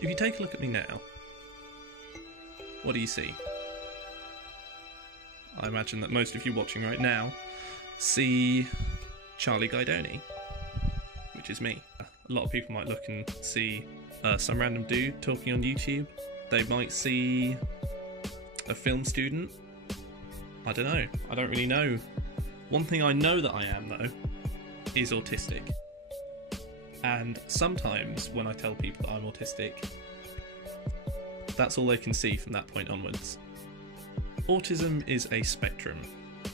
If you take a look at me now, what do you see? I imagine that most of you watching right now see Charley Guidoni, which is me. A lot of people might look and see some random dude talking on YouTube. They might see a film student. I don't know. I don't really know. One thing I know that I am, though, is autistic. And sometimes when I tell people that I'm autistic, that's all they can see from that point onwards. Autism is a spectrum.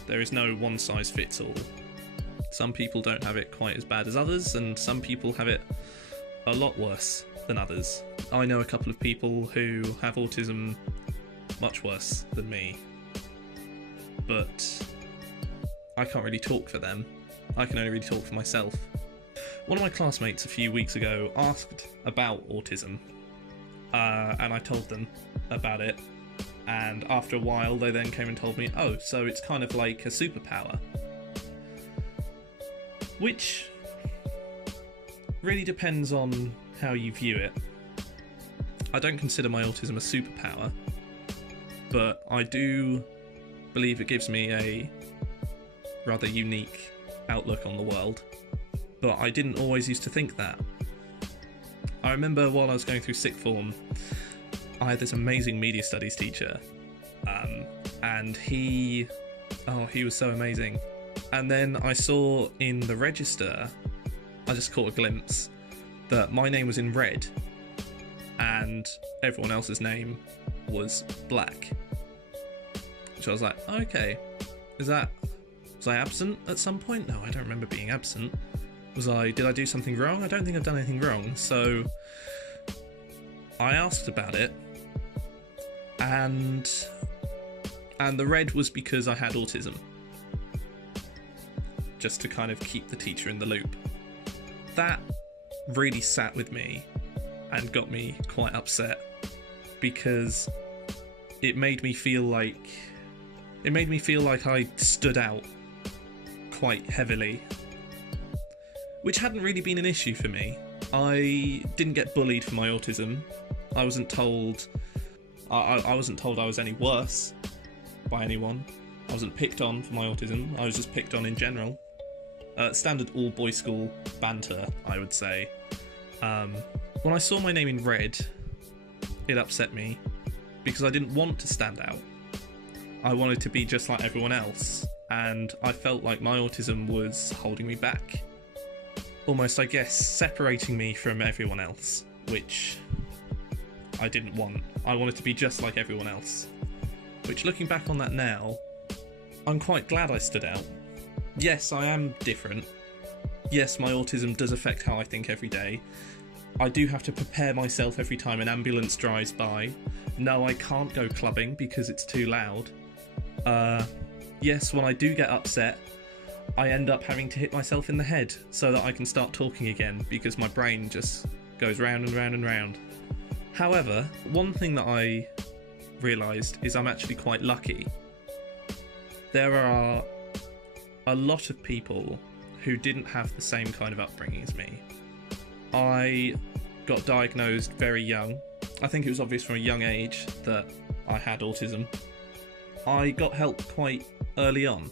There is no one size fits all. Some people don't have it quite as bad as others, and some people have it a lot worse than others. I know a couple of people who have autism much worse than me, but I can't really talk for them. I can only really talk for myself. One of my classmates a few weeks ago asked about autism, and I told them about it, and after a while they then came and told me, oh, so it's kind of like a superpower. Which really depends on how you view it. I don't consider my autism a superpower, but I do believe it gives me a rather unique outlook on the world. But I didn't always used to think that. I remember while I was going through sixth form, I had this amazing media studies teacher, and he was so amazing. And then I saw in the register, I just caught a glimpse that my name was in red and everyone else's name was black. Which I was like, oh, okay, was I absent at some point? No, I don't remember being absent. Did I do something wrong? I don't think I've done anything wrong. So I asked about it, and the red was because I had autism. Just to kind of keep the teacher in the loop. That really sat with me and got me quite upset, because it made me feel like I stood out quite heavily, which hadn't really been an issue for me. I didn't get bullied for my autism. I wasn't told I wasn't told I was any worse by anyone. I wasn't picked on for my autism. I was just picked on in general. Standard all-boys school banter, I would say. When I saw my name in red, it upset me, because I didn't want to stand out. I wanted to be just like everyone else, and I felt like my autism was holding me back. Almost, I guess, separating me from everyone else, which I didn't want. I wanted to be just like everyone else. Which, looking back on that now, I'm quite glad I stood out. Yes, I am different. Yes, my autism does affect how I think every day. I do have to prepare myself every time an ambulance drives by. No, I can't go clubbing because it's too loud. Yes, when I do get upset, I end up having to hit myself in the head so that I can start talking again, because my brain just goes round and round and round. However, one thing that I realised is I'm actually quite lucky. There are a lot of people who didn't have the same kind of upbringing as me. I got diagnosed very young. I think it was obvious from a young age that I had autism. I got help quite early on,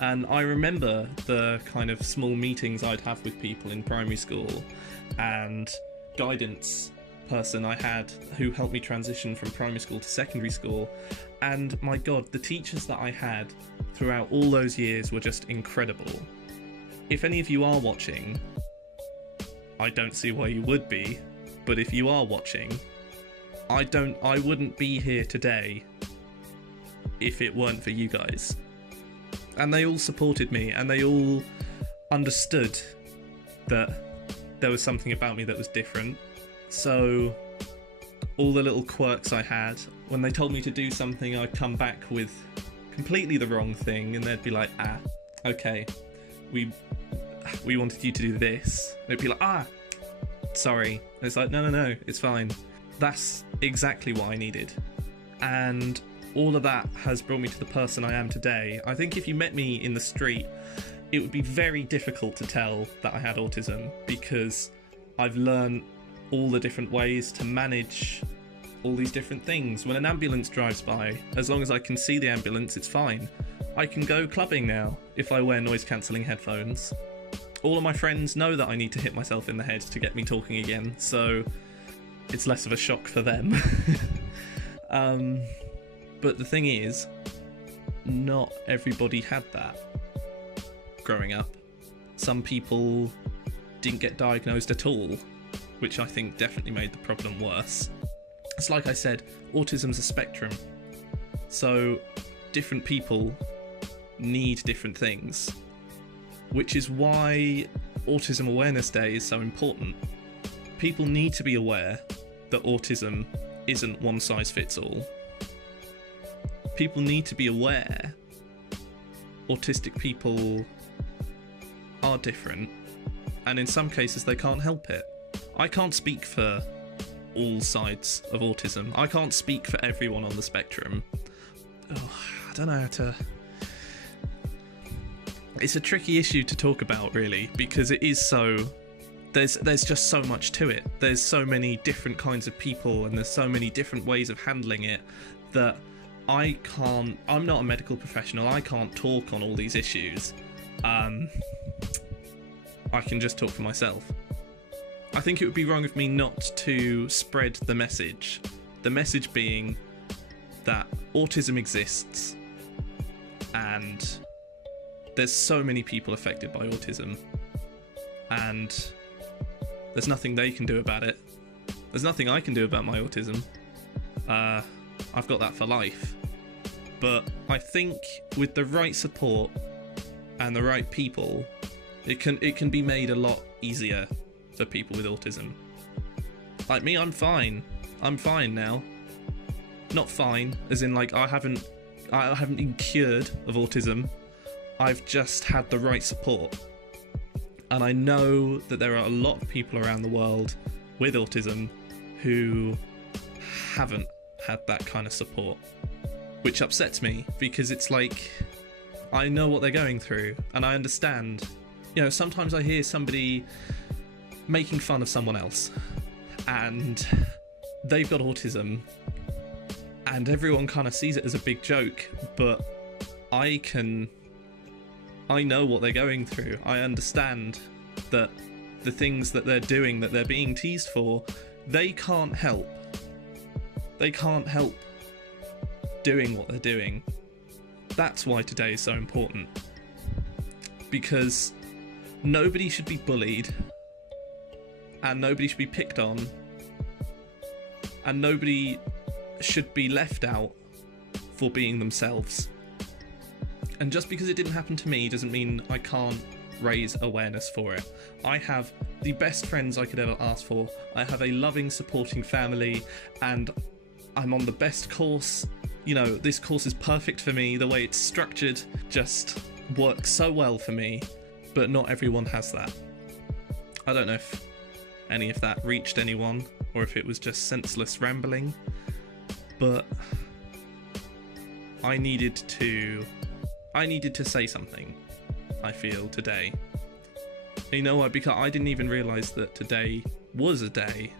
and I remember the kind of small meetings I'd have with people in primary school, and guidance person I had who helped me transition from primary school to secondary school. And my god, the teachers that I had throughout all those years were just incredible. If any of you are watching, I don't see why you would be, but if you are watching, I wouldn't be here today if it weren't for you guys. And they all supported me, and they all understood that there was something about me that was different. So all the little quirks I had, when they told me to do something, I'd come back with completely the wrong thing, and they'd be like, okay, we wanted you to do this. And it'd be like, sorry. And it's like, no, it's fine. That's exactly what I needed. And all of that has brought me to the person I am today. I think if you met me in the street, it would be very difficult to tell that I had autism, because I've learned all the different ways to manage all these different things. When an ambulance drives by, as long as I can see the ambulance, it's fine. I can go clubbing now if I wear noise-cancelling headphones. All of my friends know that I need to hit myself in the head to get me talking again, so it's less of a shock for them. But the thing is, not everybody had that growing up. Some people didn't get diagnosed at all, which I think definitely made the problem worse. It's like I said, autism's a spectrum, so different people need different things, which is why Autism Awareness Day is so important. People need to be aware that autism isn't one size fits all. People need to be aware autistic people are different, and in some cases they can't help it. I can't speak for all sides of autism. I can't speak for everyone on the spectrum. I don't know how to... It's a tricky issue to talk about, really, because it is so... There's just so much to it. There's so many different kinds of people, and there's so many different ways of handling it that I'm not a medical professional. I can't talk on all these issues. I can just talk for myself. I think it would be wrong of me not to spread the message. The message being that autism exists, and there's so many people affected by autism, and there's nothing they can do about it. There's nothing I can do about my autism. I've got that for life. But I think with the right support and the right people, it can be made a lot easier for people with autism. Like me, I'm fine. I'm fine now. Not fine, as in like I haven't been cured of autism. I've just had the right support. And I know that there are a lot of people around the world with autism who haven't had that kind of support, which upsets me, because it's like, I know what they're going through and I understand. You know, sometimes I hear somebody making fun of someone else and they've got autism and everyone kind of sees it as a big joke, but I know what they're going through. I understand that the things that they're doing, that they're being teased for, they can't help. They can't help doing what they're doing. That's why today is so important. Because nobody should be bullied, and nobody should be picked on, and nobody should be left out for being themselves. And just because it didn't happen to me doesn't mean I can't raise awareness for it. I have the best friends I could ever ask for. I have a loving, supporting family, and I'm on the best course. You know, this course is perfect for me. The way it's structured just works so well for me, but not everyone has that. I don't know if any of that reached anyone or if it was just senseless rambling, but I needed to say something, I feel, today. You know what, because I didn't even realise that today was a day.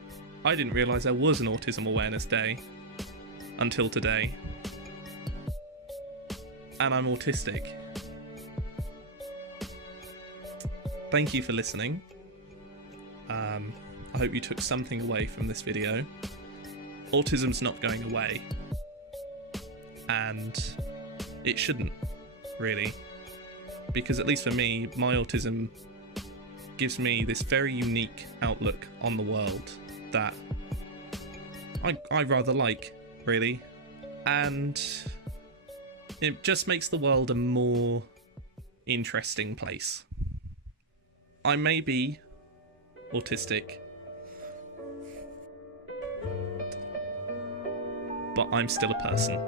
I didn't realise there was an Autism Awareness Day until today. And I'm autistic. Thank you for listening. I hope you took something away from this video. Autism's not going away. And it shouldn't, really. Because at least for me, my autism gives me this very unique outlook on the world that I rather like, really. And it just makes the world a more interesting place. I may be autistic, but I'm still a person.